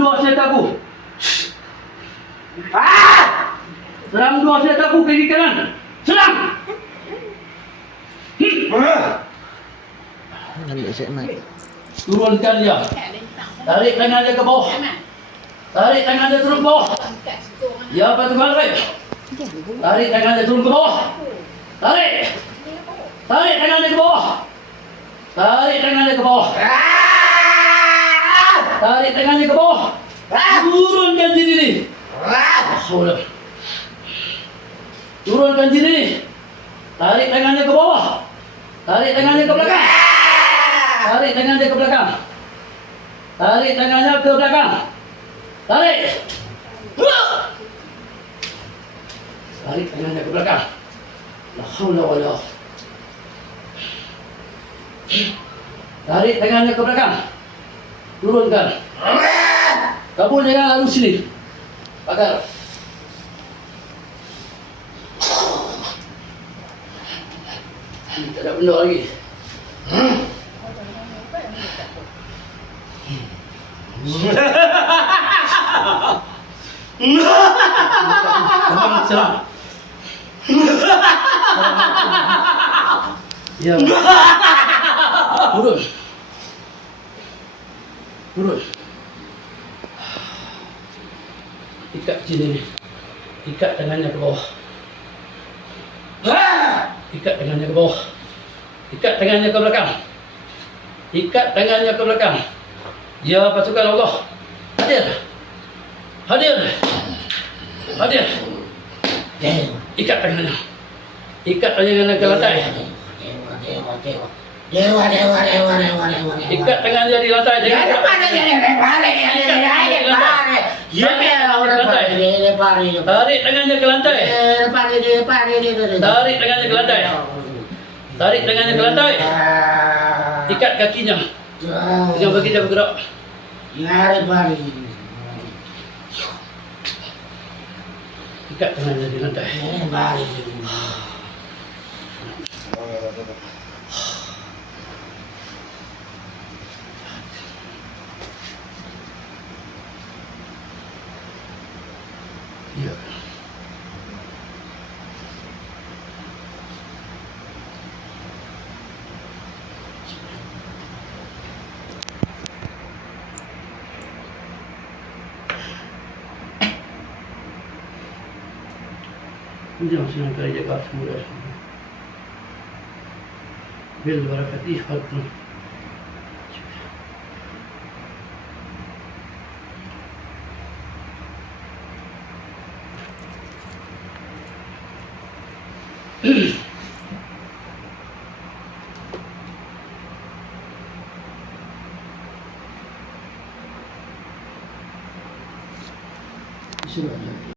Dua senjata aku. Ah! Dua senjata aku kiri kanan. Ambil set mic. Turunkan dia. Tarik tangan dia ke bawah. Tarik tangan dia turun ke bawah. Ya, Pak Tuan baik. Tarik tangan dia turun ke bawah. Tarik. Tarik tangan dia ke bawah. Tarik tangan dia ke bawah. Tarik tangan dia ke bawah. Turunkan diri ni. Turunkan diri ni. Tarik tangan dia ke bawah. Tarik tangan dia ke belakang. Tarik tangan dia ke belakang. Tarik tangannya ke belakang. Tarik. Tarik tangannya ke belakang. La haula wala. Tarik tangannya ke belakang. Turunkan. Kamu jangan lalu sini. Pagar. Tak ada benda lagi. Serang, serang. Ya. Turun. Turun. Ikat sini ni. Ikat tangannya ke bawah. Ikat tangannya ke bawah. Ikat tangannya ke belakang. Ikat tangannya ke belakang. Ya pasukan Allah. Hadir. Hadir. Hadir. Ikat tangannya. Ikat tangannya ke lantai. Dewa, dewa, dewa, dewa, dewa. Ikat tangannya di lantai. Ya, Jangan. depan aja, depan, depan. Ya, depan, depan, depan. Tarik tangannya ke lantai. Tarik tangannya ke lantai. Tarik tangannya ke lantai. Ikat kakinya. Jangan bagi dia bergerak. Ya, depan. Ikat tangannya di lantai. Jangan Hocamsına gelecek artık buraya. Bil barakat iş hakkın. İşin